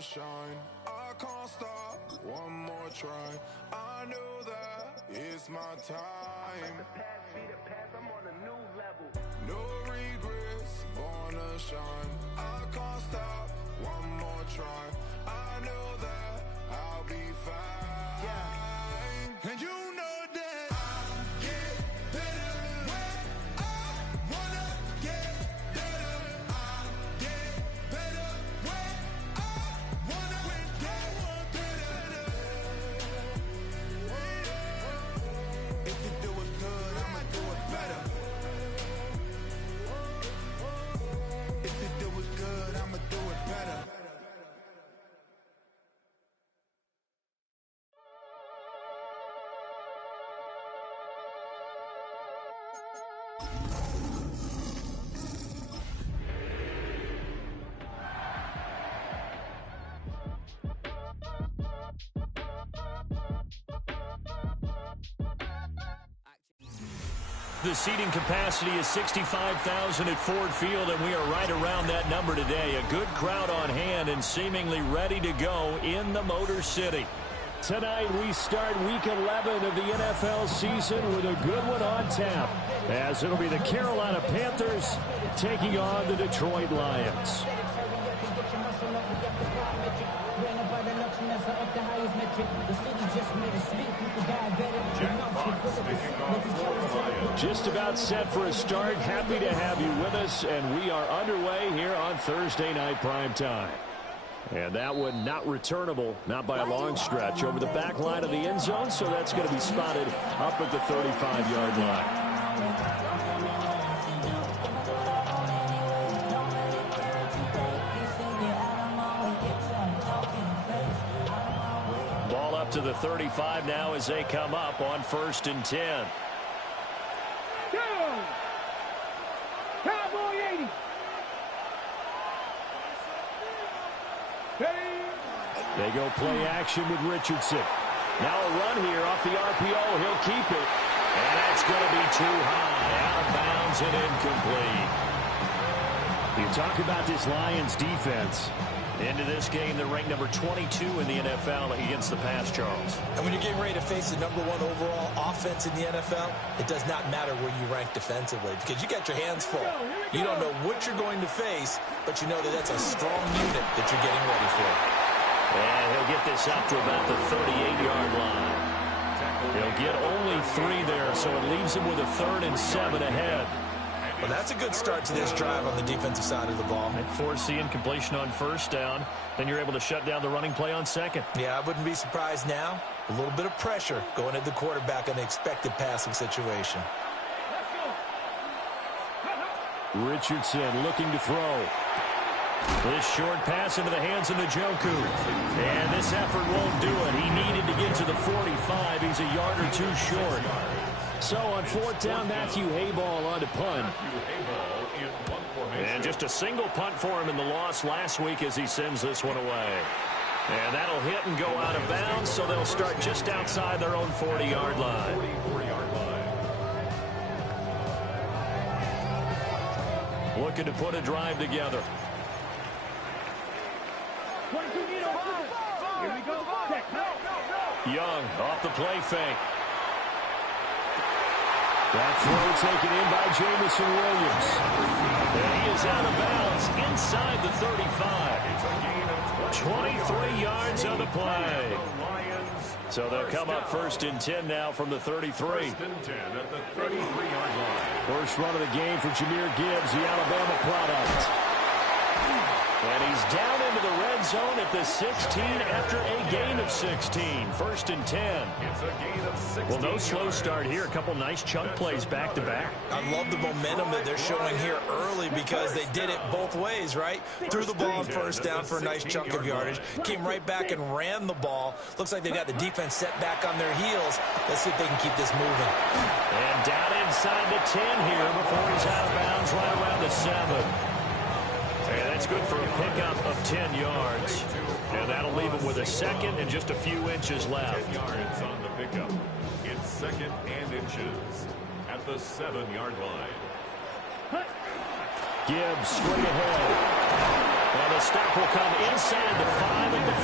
Shine, I can't stop, one more try. I know that it's my time. I'm on a new level. No regrets, born to shine. I can't stop, one more try. I know that I'll be fine. Yeah. And you know that I get better when I wanna get better. I get better when if you do it good, I'ma do it better. If you do it good, I'ma do it better. The seating capacity is 65,000 at Ford Field, and we are right around that number today. A good crowd on hand and seemingly ready to go in the Motor City. Tonight we start Week 11 of the NFL season with a good one on tap, as it'll be the Carolina Panthers taking on the Detroit Lions. Just about set for a start. Happy to have you with us, and we are underway here on Thursday night primetime. And that one not returnable, not by a long stretch, over the back line of the end zone, so that's going to be spotted up at the 35-yard line. Ball up to the 35 now as they come up on 1st and 10. Cowboy 80. They go play action with Richardson. Now a run here off the RPO. He'll keep it. And that's going to be too high. Out of bounds and incomplete. You talk about this Lions defense. Into this game, they're ranked number 22 in the NFL against the pass, Charles. And when you're getting ready to face the #1 overall offense in the NFL, it does not matter where you rank defensively because you got your hands full. You don't know what you're going to face, but you know that that's a strong unit that you're getting ready for. And he'll get this up to about the 38-yard line. He'll get only 3 there, so it leaves him with a 3rd and 7 ahead. Well, that's a good start to this drive on the defensive side of the ball. And force the incompletion on 1st down. Then you're able to shut down the running play on 2nd. Yeah, I wouldn't be surprised now. A little bit of pressure going at the quarterback in the expected passing situation. Richardson looking to throw. This short pass into the hands of Njoku. And this effort won't do it. He needed to get to the 45. He's a yard or 2 short. So on 4th down, Matthew Hayball on to punt. And just a single punt for him in the loss last week as he sends this one away. And that'll hit and go out of bounds, so they'll start just outside their own 40-yard line. Looking to put a drive together. Young off the play fake. That throw taken in by Jamison Williams. And he is out of bounds inside the 35. 23 yards on the play. So they'll come up 1st and 10 now from the 33. 1st and 10 at the 33-yard line. First run of the game for Jahmyr Gibbs, the Alabama product. And he's down into the red zone at the 16 after a gain of 16. First and 10. It's a gain of 16. Well, no slow start here. A couple nice chunk plays back-to-back. I love the momentum that they're showing here early because they did it both ways, right? Threw the ball on first down for a nice chunk of yardage. Came right back and ran the ball. Looks like they got the defense set back on their heels. Let's see if they can keep this moving. And down inside the 10 here before he's out of bounds right around the 7. And that's good for a pickup of 10 yards. And that'll leave him with a second and just a few inches left. 10 yards on the pickup. It's second and inches at the 7-yard line. Gibbs straight ahead. And the stop will come inside the 5 at the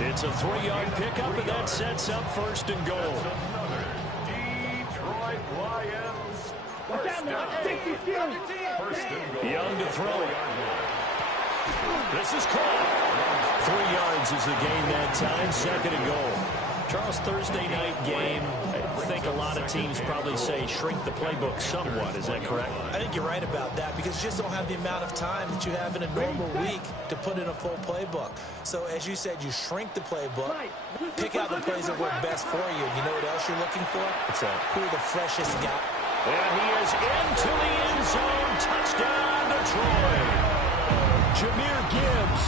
4. It's a 3-yard pickup, and that sets up first and goal. Another Detroit Lions. First down. First and goal. Young to throw it. This is caught. 3 yards is the gain that time. Second and goal. Charles, Thursday night game, I think a lot of teams probably say shrink the playbook somewhat. Is that correct? I think you're right about that because you just don't have the amount of time that you have in a normal week to put in a full playbook. So, as you said, you shrink the playbook, pick out the plays that work best for you. You know what else you're looking for? What's that? Who are the freshest guys? And he is into the end zone. Touchdown, Detroit. Jahmyr Gibbs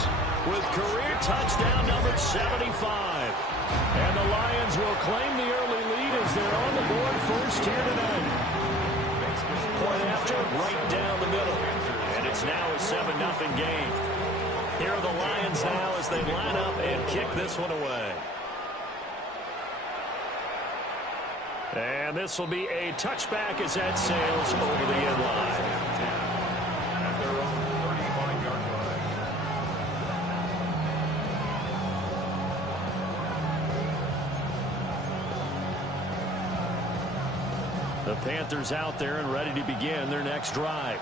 with career touchdown number 75. And the Lions will claim the early lead as they're on the board first here tonight. Point after, right down the middle. And it's now a 7-0 game. Here are the Lions now as they line up and kick this one away. And this will be a touchback as that sails over the end line. At their own 35-yard line. The Panthers out there and ready to begin their next drive.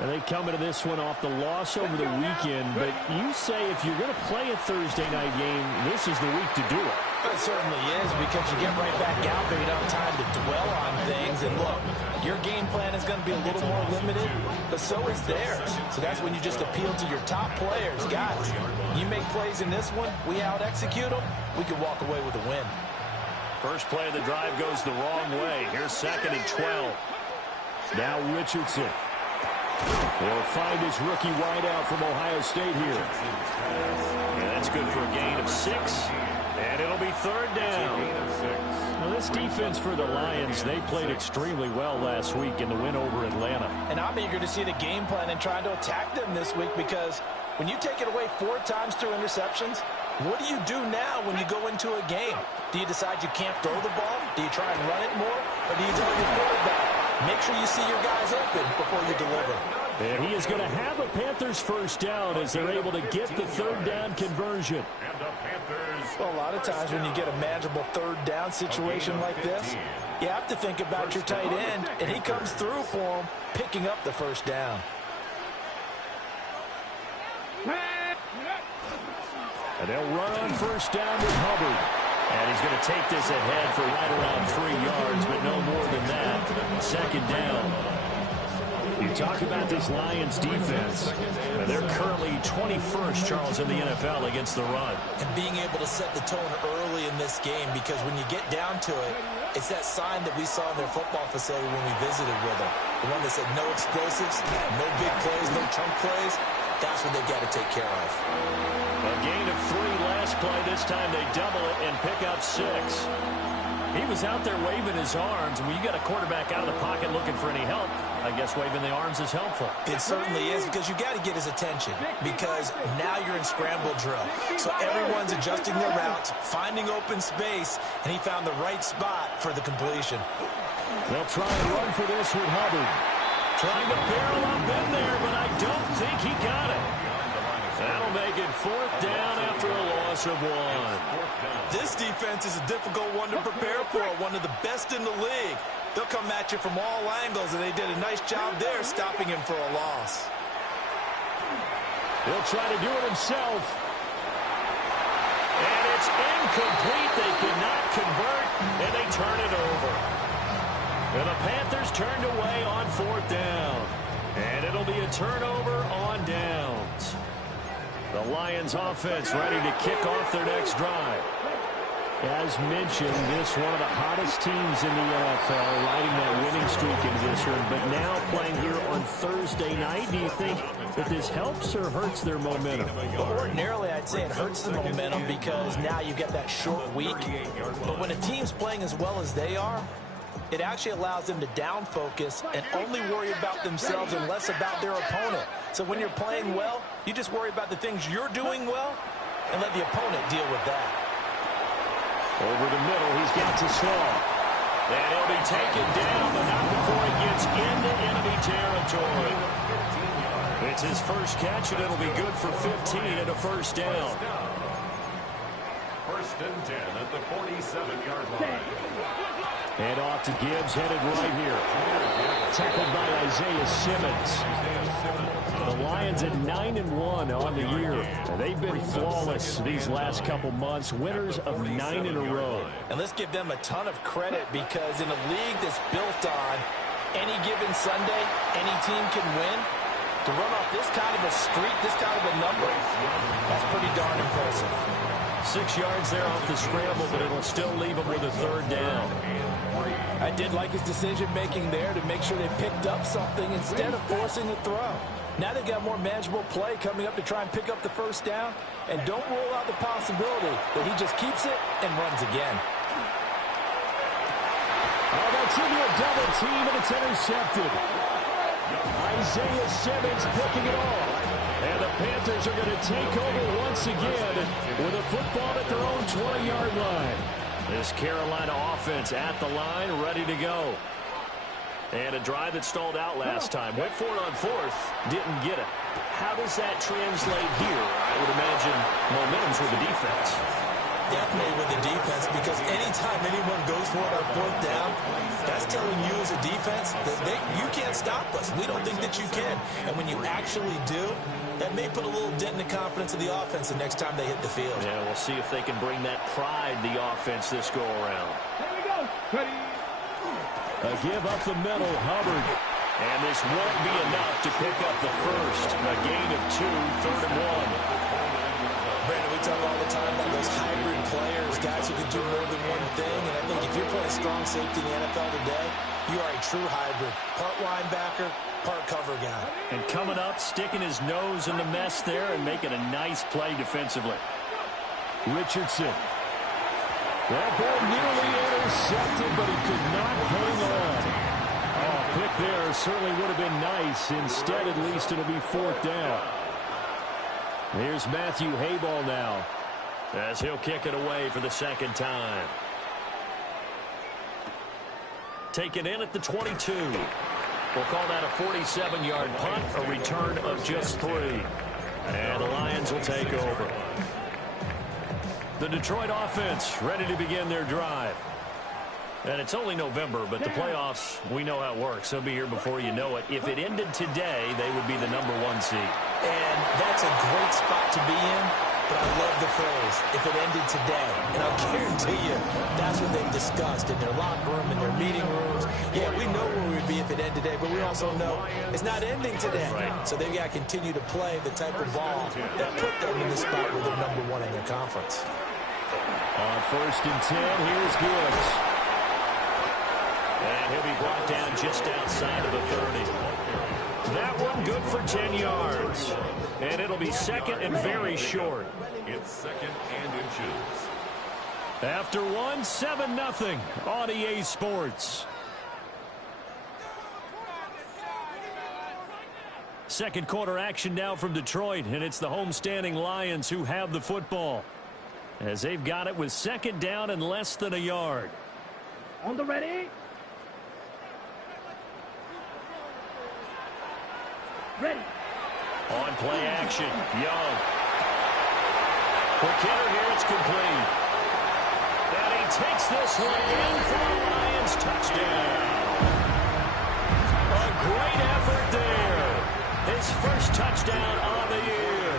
And they come into this one off the loss over the weekend, but you say if you're going to play a Thursday night game, this is the week to do it. It certainly is because you get right back out there. You don't have time to dwell on things. And look, your game plan is going to be a little more limited, but so is theirs. So that's when you just appeal to your top players. Guys, you make plays in this one, we out-execute them, we can walk away with a win. First play of the drive goes the wrong way. Here's second and 12. Now Richardson. He'll find his rookie wideout from Ohio State here. And that's good for a gain of 6. And it'll be third down. Now this defense for the Lions, they played extremely well last week in the win over Atlanta. And I'm eager to see the game plan and trying to attack them this week because when you take it away 4 times through interceptions, what do you do now when you go into a game? Do you decide you can't throw the ball? Do you try and run it more? Or do you tell your quarterback, make sure you see your guys open before you deliver? And he is going to have a Panthers first down as they're able to get the third down conversion. And the Panthers. Well, a lot of times when you get a manageable third down situation like this, you have to think about your tight end, and he comes through for him, picking up the first down. And they'll run on first down with Hubbard. And he's going to take this ahead for right around 3 yards, but no more than that. Second down. You talk about this Lions defense. They're currently 21st, Charles, in the NFL against the run. And being able to set the tone early in this game, because when you get down to it, it's that sign that we saw in their football facility when we visited with them. The one that said no explosives, no big plays, no chunk plays. That's what they've got to take care of. A gain of 3 last play. This time they double it and pick up 6. He was out there waving his arms. When you got a quarterback out of the pocket looking for any help, I guess waving the arms is helpful. It certainly is because you got to get his attention because now you're in scramble drill. So everyone's adjusting their routes, finding open space, and he found the right spot for the completion. They'll try and run for this with Hubbard. Trying to barrel up in there, but I don't think he got it. That'll make it 4th down after a loss of 1. This defense is a difficult one to prepare for, one of the best in the league. They'll come at you from all angles, and they did a nice job there stopping him for a loss. He'll try to do it himself. And it's incomplete. They cannot convert, and they turn it over. And the Panthers turned away on 4th down. And it'll be a turnover on downs. The Lions offense ready to kick off their next drive. As mentioned, this one of the hottest teams in the NFL, riding that winning streak into this one, but now playing here on Thursday night. Do you think that this helps or hurts their momentum? Well, ordinarily, I'd say it hurts the momentum because now you've got that short week. But when a team's playing as well as they are, it actually allows them to down focus and only worry about themselves and less about their opponent. So when you're playing well, you just worry about the things you're doing well and let the opponent deal with that. Over the middle, he's got to Slaw. And he'll be taken down, but not before he gets into enemy territory. It's his first catch, and it'll be good for 15 and a first down. First and 10 at the 47-yard line. And off to Gibbs, headed right here. Tackled by Isaiah Simmons. The Lions at 9-1 on the year. They've been flawless these last couple months, winners of 9 in a row. And let's give them a ton of credit because in a league that's built on any given Sunday, any team can win. To run off this kind of a streak, this kind of a number, that's pretty darn impressive. 6 yards there off the scramble, but it'll still leave him with a third down. I did like his decision-making there to make sure they picked up something instead of forcing a throw. Now they've got more manageable play coming up to try and pick up the first down, and don't rule out the possibility that he just keeps it and runs again. Oh, that's into a double team, and it's intercepted. Isaiah Simmons picking it off. And the Panthers are going to take over once again with a football at their own 20-yard line. This Carolina offense at the line, ready to go. And a drive that stalled out last time. Went for it on fourth, didn't get it. How does that translate here? I would imagine momentum's with the defense. Definitely with the defense, because anytime anyone goes for it on fourth down, that's telling you as a defense that you can't stop us. We don't think that you can. And when you actually do, that may put a little dent in the confidence of the offense the next time they hit the field. Yeah, we'll see if they can bring that pride, the offense, this go-around. Here we go. Ready. A give up the middle, Hubbard. And this won't be enough to pick up the first. A gain of 2, 3rd and 1. Brandon, we talk all the time about those hybrid players, guys who can do more than one thing. And I think if you're playing strong safety in the NFL today, you are a true hybrid. Part linebacker, part cover guy. And coming up, sticking his nose in the mess there and making a nice play defensively. Richardson. That ball nearly intercepted, but he could not hang on. Oh, pick there certainly would have been nice. Instead, at least, it'll be 4th down. Here's Matthew Hayball now, as he'll kick it away for the second time. Taken in at the 22. We'll call that a 47-yard punt, a return of just 3. And the Lions will take over. The Detroit offense ready to begin their drive. And it's only November, but the playoffs, we know how it works. They'll be here before you know it. If it ended today, they would be the #1 seed. And that's a great spot to be in, but I love the phrase, if it ended today. And I'll guarantee you, that's what they've discussed in their locker room, in their meeting rooms. Yeah, we know where we'd be if it ended today, but we also know it's not ending today. Right. So they've got to continue to play the type of ball that put them in the spot where they're #1 in their conference. On 1st and 10, here's Gibbs. And he'll be brought down just outside of the 30. That one good for 10 yards. And it'll be second and very short. It's 2nd and inches. After one, 7-0 on EA Sports. Second quarter action now from Detroit, and it's the homestanding Lions who have the football, as they've got it with 2nd down and less than a yard. On the ready. Ready. On play action, Young. For Kenner here, it's complete. And he takes this one in for the Lions touchdown. A great effort there. His first touchdown on the year.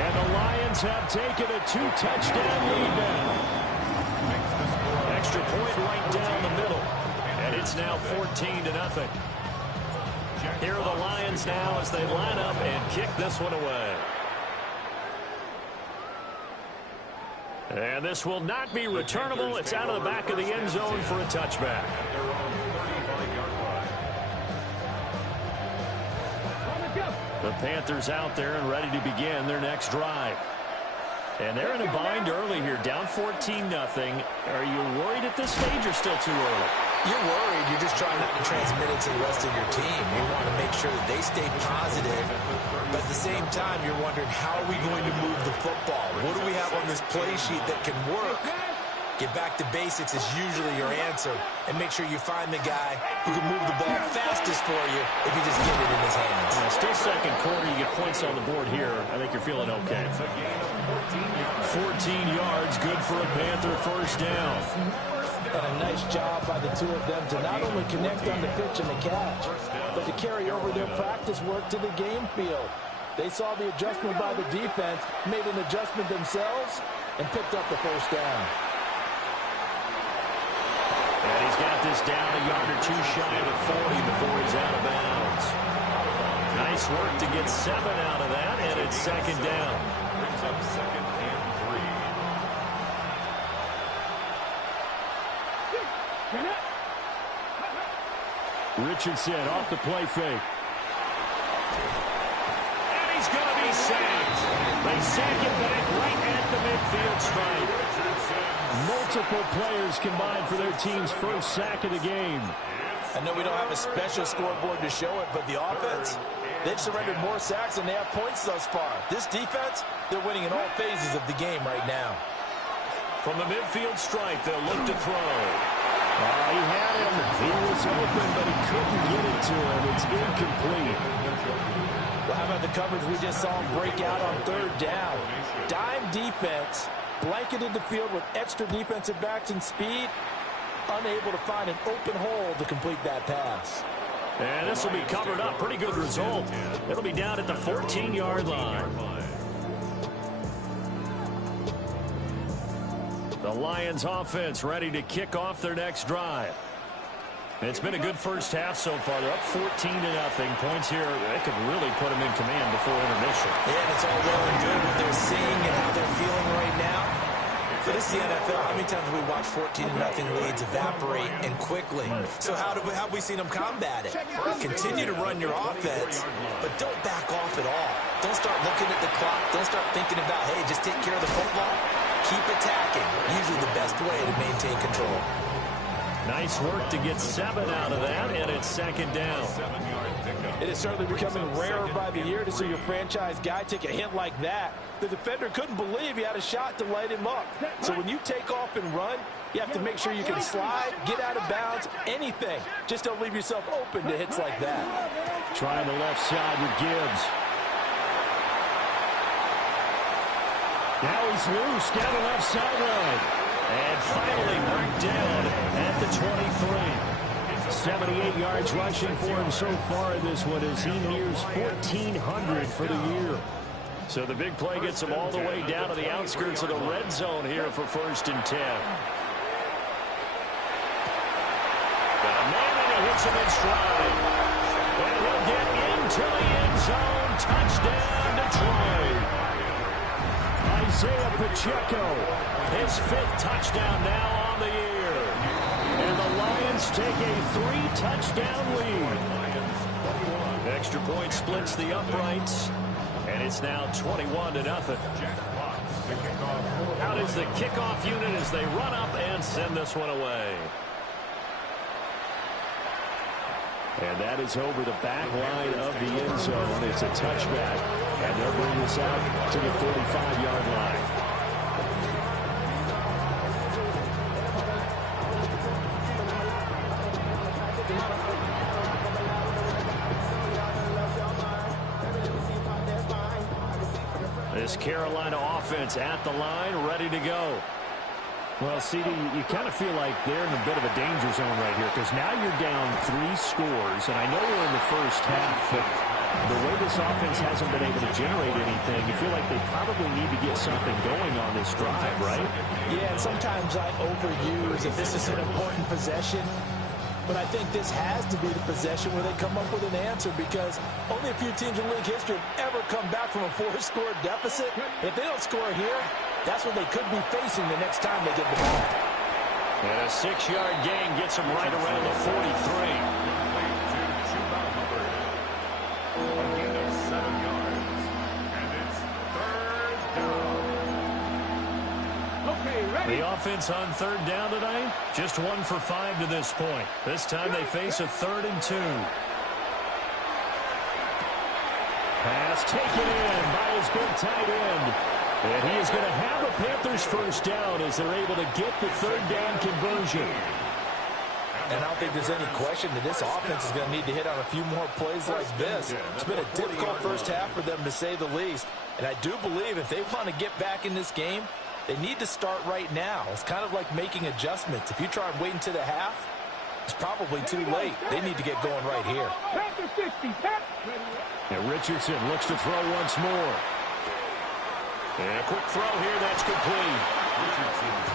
And the Lions have taken a 2-touchdown lead now. Extra point right down the middle. And it's now 14-0. Here are the Lions now as they line up and kick this one away. And this will not be returnable. It's out of the back of the end zone for a touchback. The Panthers out there and ready to begin their next drive. And they're in a bind early here, down 14-0. Are you worried at this stage or still too early? You're worried. You're just trying not to transmit it to the rest of your team. You want to make sure that they stay positive. But at the same time, you're wondering, how are we going to move the football? What do we have on this play sheet that can work? Get back to basics is usually your answer. And make sure you find the guy who can move the ball fastest for you if you just get it in his hands. Still second quarter. You get points on the board here. I think you're feeling okay. 14 yards, good for a Panther first down. And a nice job by the two of them to not only connect on the pitch and the catch, but to carry over their practice work to the game field. They saw the adjustment by the defense, made an adjustment themselves, and picked up the first down. And he's got this down a yard or two shy of the 40 before he's out of bounds. Nice work to get 7 out of that, and it's second down. Brings up 2nd and 3. Richardson off the play fake. And he's going to be sacked. They sack him back right at the midfield stripe. Multiple players combined for their team's first sack of the game. I know we don't have a special scoreboard to show it, but the offense, they've surrendered more sacks than they have points thus far. This defense, they're winning in all phases of the game right now. From the midfield stripe, they'll look to throw. He had him. He was open, but he couldn't get it to him. It's incomplete. Well, how about the coverage we just saw him break out on third down? Dime defense, blanketed the field with extra defensive backs and speed, unable to find an open hole to complete that pass. And this will be covered up. Pretty good result. It'll be down at the 14-yard line. The Lions offense ready to kick off their next drive. It's been a good first half so far. They're up 14-0. Points here, they could really put them in command before intermission. Yeah, and it's all well and good what they're seeing and how they're feeling right now. But it's the NFL. How many times have we watched 14-0 leads evaporate and quickly? So how have we seen them combat it? Continue to run your offense, but don't back off at all. Don't start looking at the clock. Don't start thinking about, hey, just take care of the football. Keep attacking. Usually the best way to maintain control. Nice work to get 7 out of that, and it's second down. It is certainly becoming rarer by the year to see your franchise guy take a hit like that. The defender couldn't believe he had a shot to light him up. So when you take off and run, you have to make sure you can slide, get out of bounds, anything. Just don't leave yourself open to hits like that. Trying the left side with Gibbs. Now he's loose down the left sideline. And finally marked down at the 23. 78 yards rushing for him so far in this one as he nears 1,400 for the year. So the big play gets him all the way down to the outskirts of the red zone here for 1st and 10. Got a man and he hits him in stride. And he'll get into the end zone. Touchdown, Detroit. Isaiah Pacheco, his 5th touchdown now on the year. And the Lions take a 3-touchdown lead. Extra point splits the uprights, and it's now 21-0. Out is the kickoff unit as they run up and send this one away. And that is over the back line of the end zone. It's a touchback, and they'll bring this out to the 45-yard line. This Carolina offense at the line, ready to go. Well, CD, you kind of feel like they're in a bit of a danger zone right here because now you're down 3 scores, and I know we're in the first half, but the way this offense hasn't been able to generate anything, you feel like they probably need to get something going on this drive, right? Yeah, and sometimes I overuse if this is an important possession, but I think this has to be the possession where they come up with an answer, because only a few teams in league history have ever come back from a 4-score deficit. If they don't score here, that's what they could be facing the next time they get the ball. And a 6-yard gain gets them right around the 43. The offense on third down tonight, just 1 for 5 to this point. This time they face a 3rd and 2. Pass taken in by his big tight end. And he is going to have a Panthers first down as they're able to get the 3rd down conversion. And I don't think there's any question that this offense is going to need to hit on a few more plays like this. It's been a difficult first half for them, to say the least. And I do believe if they want to get back in this game, they need to start right now. It's kind of like making adjustments. If you try and wait until the half, it's probably too late. They need to get going right here. And Richardson looks to throw once more. And a quick throw here, that's complete.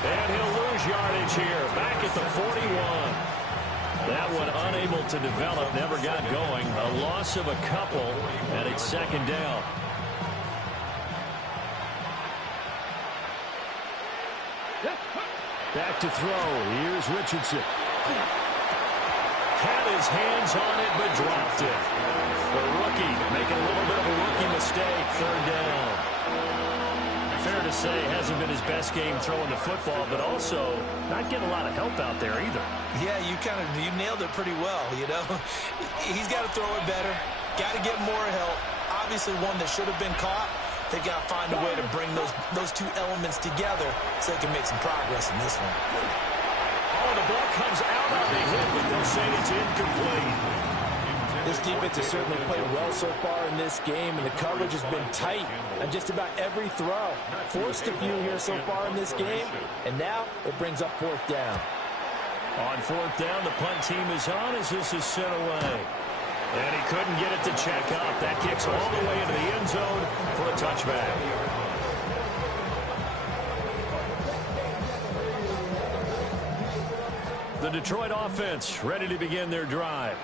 And he'll lose yardage here, back at the 41. That one unable to develop, never got going. A loss of a couple, and it's 2nd down. Back to throw. Here's Richardson. Had his hands on it, but dropped it. The rookie making a little bit of a rookie mistake. 3rd down. Fair to say, hasn't been his best game throwing the football, but also not getting a lot of help out there either. Yeah, you nailed it pretty well, you know. He's got to throw it better. Got to get more help. Obviously one that should have been caught. They've got to find a way to bring those two elements together so they can make some progress in this one. Oh, the ball comes out on the hit, but they'll say it's incomplete. This defense has certainly played well so far in this game, and the coverage has been tight on just about every throw. Forced a few here so far in this game, and now it brings up 4th down. On 4th down, the punt team is on as this is sent away. And he couldn't get it to check up. That kicks all the way into the end zone for a touchback. The Detroit offense ready to begin their drive.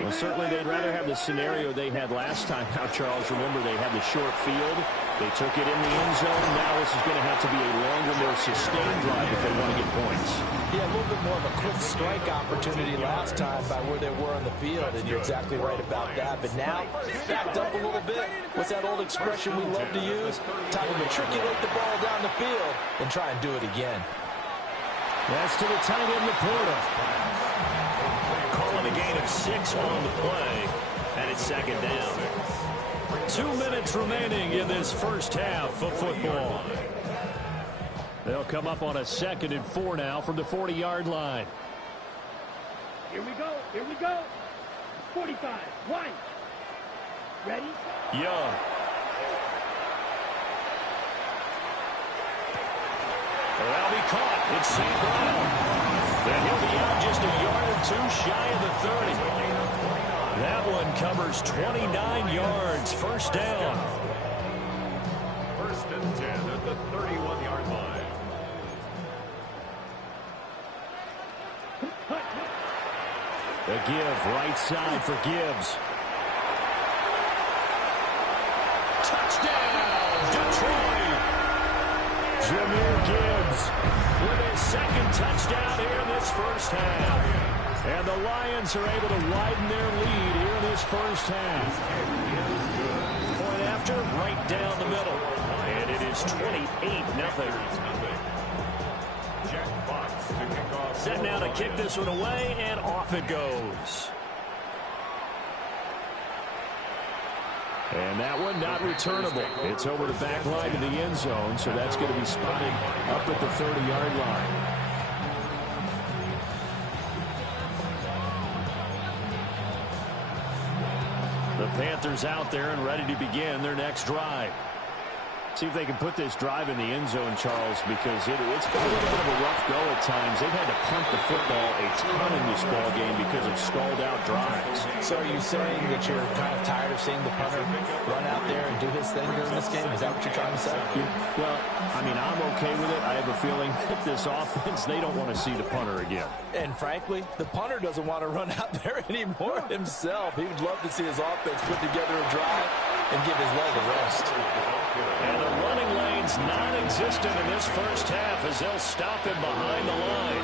Well, certainly they'd rather have the scenario they had last time. Now, Charles, remember they had the short field. They took it in the end zone. Now this is going to have to be a longer, more sustained drive if they want to get points. Yeah, a little bit more of a quick strike opportunity last time by where they were on the field, and you're exactly right about that. But now, backed up a little bit. What's that old expression we love to use? Time to matriculate the ball down the field and try and do it again. That's to the tight end, Laporta. Calling a gain of 6 on the play, and it's 2nd down. 2 minutes remaining in this first half of football. They'll come up on a 2nd and 4 now from the 40-yard line. Here we go. Here we go. 45. One. Ready? Young. That'll be caught. It's St. Brown. And he'll be out just a yard or 2 shy of the 30. That one covers 29 yards. First down. 1st and 10 at the 31-yard line. The give right side for Gibbs. Touchdown, Detroit. Jahmyr Gibbs with his 2nd touchdown here in this first half. And the Lions are able to widen their lead here in this first half. Point after, right down the middle. And it is 28-0. Set now to kick this one away, and off it goes. And that one not returnable. It's over the back line to the end zone, so that's going to be spotted up at the 30-yard line. The Panthers out there and ready to begin their next drive. See if they can put this drive in the end zone, Charles, because it's been a little bit of a rough go at times. They've had to punt the football a ton in this ball game because of stalled-out drives. So are you saying that you're kind of tired of seeing the punter run out there and do his thing during this game? Is that what you're trying to say? Well, I mean, I'm okay with it. I have a feeling that this offense, they don't want to see the punter again. And frankly, the punter doesn't want to run out there anymore himself. He would love to see his offense put together a drive and give his leg a rest. And the running lane's non-existent in this first half as they'll stop him behind the line.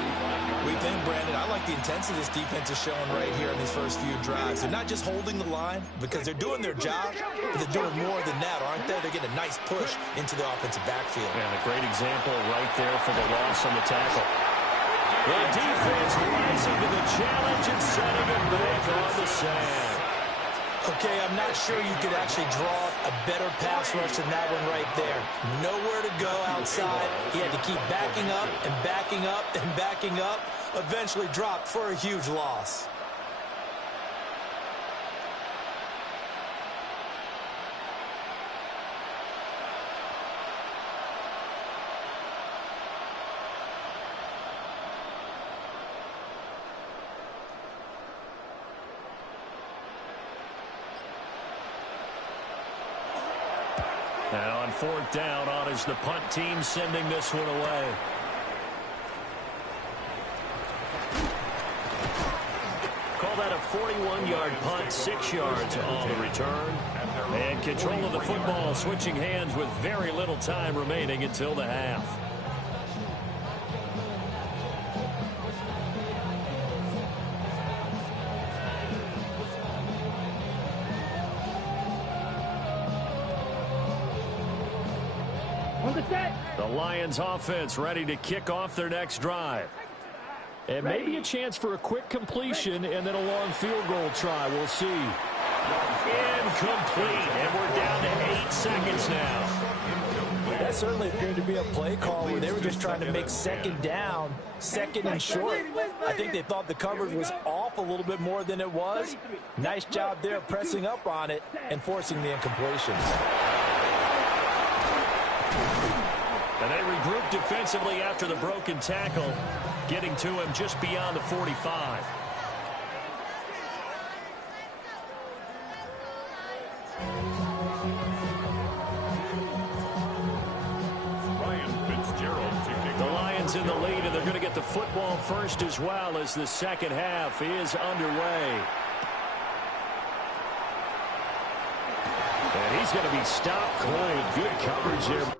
We think, Brandon, I like the intensity this defense is showing right here in these first few drives. They're not just holding the line because they're doing their job, but they're doing more than that, aren't they? They're getting a nice push into the offensive backfield. And a great example right there for the loss on the tackle. The defense rising to the challenge and setting it back on the sand. Okay, I'm not sure you could actually draw a better pass rush than that one right there. Nowhere to go outside. He had to keep backing up and backing up and backing up. Eventually dropped for a huge loss. Now on fourth down, on is the punt team sending this one away. Call that a 41-yard punt, 6 yards on the return. And control of the football switching hands with very little time remaining until the half. The Lions offense ready to kick off their next drive. And maybe a chance for a quick completion and then a long field goal try. We'll see. Incomplete. And we're down to 8 seconds now. That certainly appeared to be a play call where they were just trying to make second down, second and short. I think they thought the coverage was off a little bit more than it was. Nice job there pressing up on it and forcing the incompletions. And they regroup defensively after the broken tackle, getting to him just beyond the 45. The Lions in the lead, and they're going to get the football first as well as the second half is underway. And he's going to be stopped cold. Good coverage there.